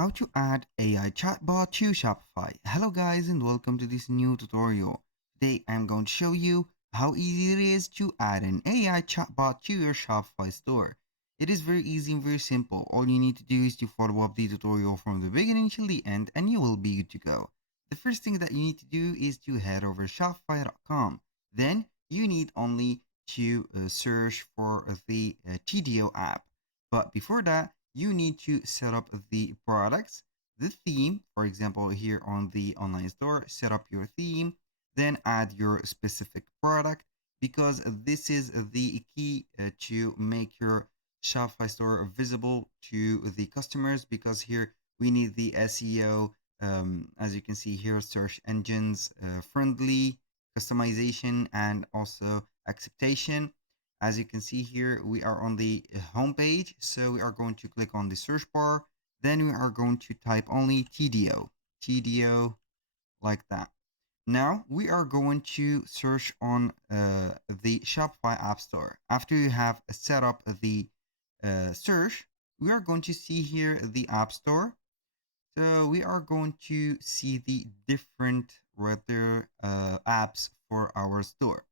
how to add AI chatbot to Shopify. Hello guys and welcome to this new tutorial. Today I'm going to show you how easy it is to add an AI chatbot to your Shopify store. It is very easy and very simple. All you need to do is to follow up the tutorial from the beginning till the end and you will be good to go. The first thing that you need to do is to head over to shopify.com. Then you need only to search for the Tidio app. But before that, you need to set up the products, the theme, for example, here on the online store, set up your theme, then add your specific product because this is the key to make your Shopify store visible to the customers because here we need the SEO, as you can see here, search engines friendly, customization, and also acceptation. As you can see here, we are on the home page. So we are going to click on the search bar. Then we are going to type only Tidio like that. Now we are going to search on the Shopify App Store. After you have set up the search, we are going to see here the App Store. So we are going to see the different rather apps for our store.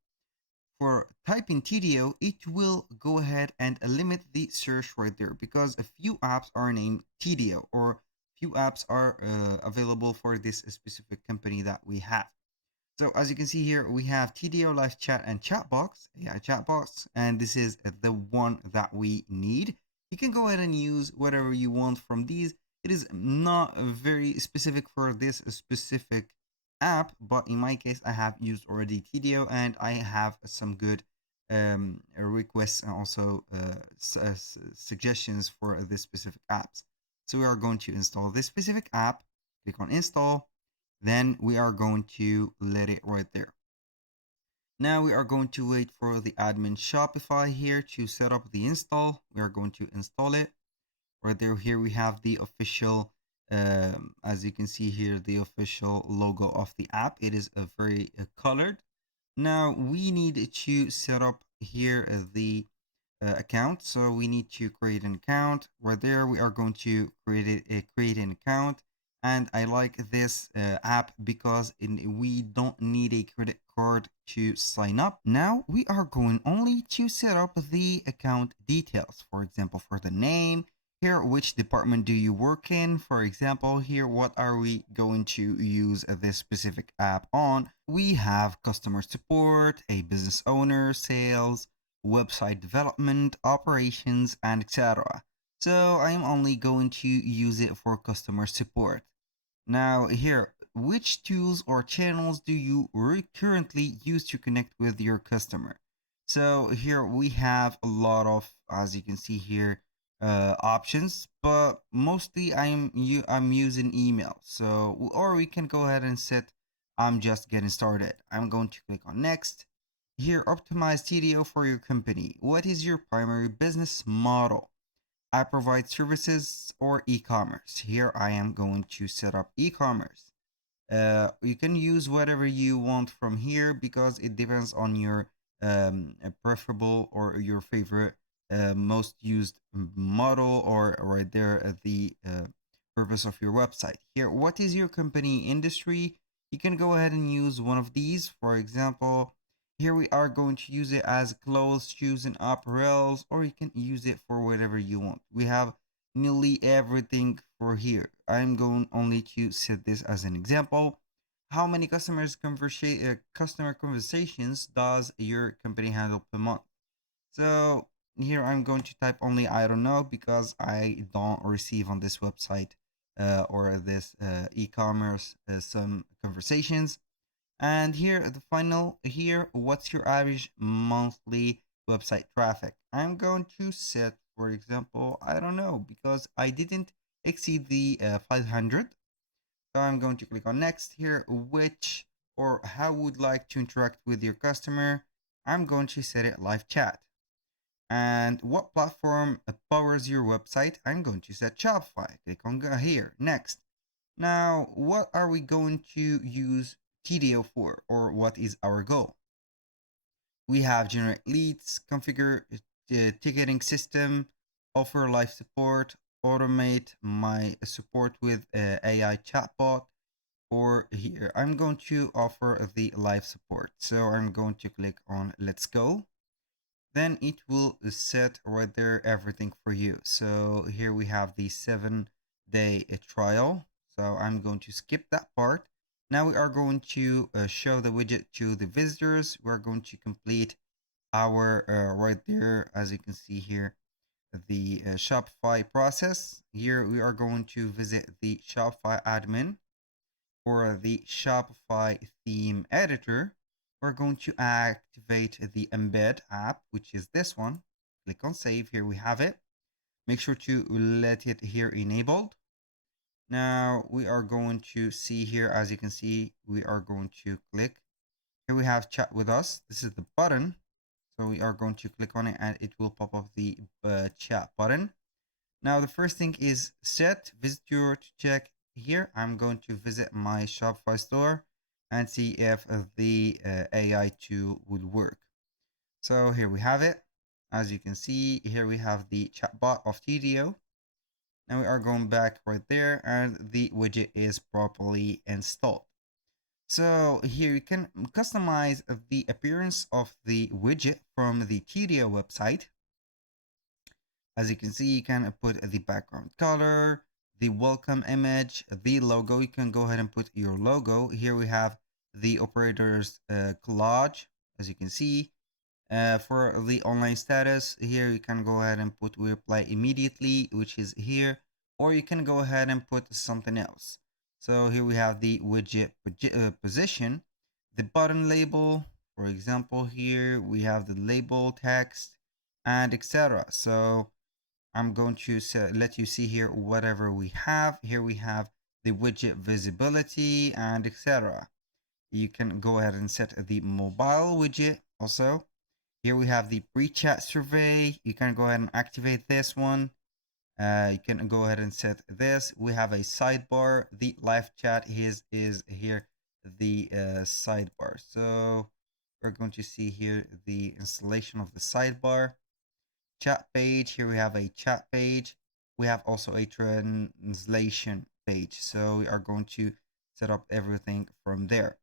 For typing Tidio, it will go ahead and limit the search right there because a few apps are named Tidio or few apps are available for this specific company that we have. So as you can see here, we have Tidio Live Chat and Chatbox, AI Chatbox, and this is the one that we need. You can go ahead and use whatever you want from these. It is not very specific for this specific app, but in my case, I have used already Tidio and I have some good requests and also suggestions for this specific apps. So we are going to install this specific app, click on install, then we are going to let it right there. Now we are going to wait for the admin Shopify here to set up the install. We are going to install it. Right there, here we have the official, as you can see here, the official logo of the app. It is a very colored. Now we need to set up here the account. So we need to create an account. Right there, we are going to create an account. And I like this app because we don't need a credit card to sign up. Now we are going only to set up the account details. For example, for the name, here, which department do you work in? For example, here, what are we going to use this specific app on? We have customer support, a business owner, sales, website development, operations, and etc. So I'm only going to use it for customer support. Now here, which tools or channels do you currently use to connect with your customer? So here we have a lot of, as you can see here, options, but mostly I'm using email. So or we can go ahead and set I'm just getting started. I'm going to click on next. Here, optimize TDO for your company. What is your primary business model? I provide services or e-commerce. Here I am going to set up e-commerce. You can use whatever you want from here because it depends on your preferable or your favorite most used model or right there at the purpose of your website. Here, what is your company industry? You can go ahead and use one of these. For example, here we are going to use it as clothes, shoes, and apparels, or you can use it for whatever you want. We have nearly everything for here. I'm going only to set this as an example. How many customer conversations does your company handle per month? So here I'm going to type only I don't know because I don't receive on this website or this e-commerce some conversations. And here the final here, what's your average monthly website traffic? I'm going to set, for example, I don't know because I didn't exceed the 500. So I'm going to click on next here, which or how would like to interact with your customer. I'm going to set it live chat. And what platform powers your website? I'm going to set Shopify. Click on here. Next. Now, what are we going to use TDO for, or what is our goal? We have generate leads, configure ticketing system, offer live support, automate my support with AI chatbot, or here I'm going to offer the live support. So I'm going to click on let's go. Then it will set right there everything for you. So here we have the 7-day trial. So I'm going to skip that part. Now we are going to show the widget to the visitors. We're going to complete our right there, as you can see here, the Shopify process. Here we are going to visit the Shopify admin for the Shopify theme editor. We're going to activate the embed app, which is this one. Click on save. Here we have it. Make sure to let it here enabled. Now we are going to see here, as you can see, we are going to click. Here we have chat with us. This is the button. So we are going to click on it and it will pop up the chat button. Now, the first thing is set visitor to check. Here, I'm going to visit my Shopify store and see if the AI tool would work. So here we have it. As you can see, here we have the chatbot of Tidio. Now we are going back right there and the widget is properly installed. So here you can customize the appearance of the widget from the Tidio website. As you can see, you can put the background color, the welcome image, the logo. You can go ahead and put your logo. Here we have the operator's collage. As you can see, for the online status, here you can go ahead and put we reply immediately, which is here, or you can go ahead and put something else. So here we have the widget position, the button label. For example, here we have the label text and etc. So I'm going to let you see here whatever we have. Here we have the widget visibility and etc. You can go ahead and set the mobile widget also. Here we have the pre-chat survey. You can go ahead and activate this one. You can go ahead and set this. We have a sidebar. The live chat is here, the sidebar. So we're going to see here the installation of the sidebar. Chat page. Here we have a chat page. We have also a translation page. So we are going to set up everything from there.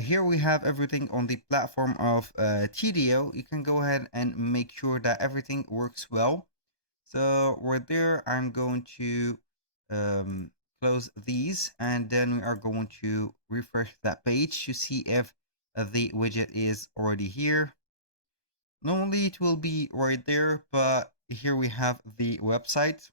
Here we have everything on the platform of Tidio. You can go ahead and make sure that everything works well. So right there, I'm going to close these and then we are going to refresh that page to see if the widget is already here. Normally it will be right there, but here we have the website.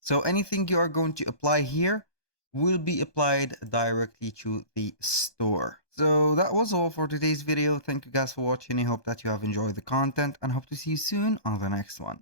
So anything you are going to apply here will be applied directly to the store. So that was all for today's video. Thank you guys for watching. I hope that you have enjoyed the content and hope to see you soon on the next one.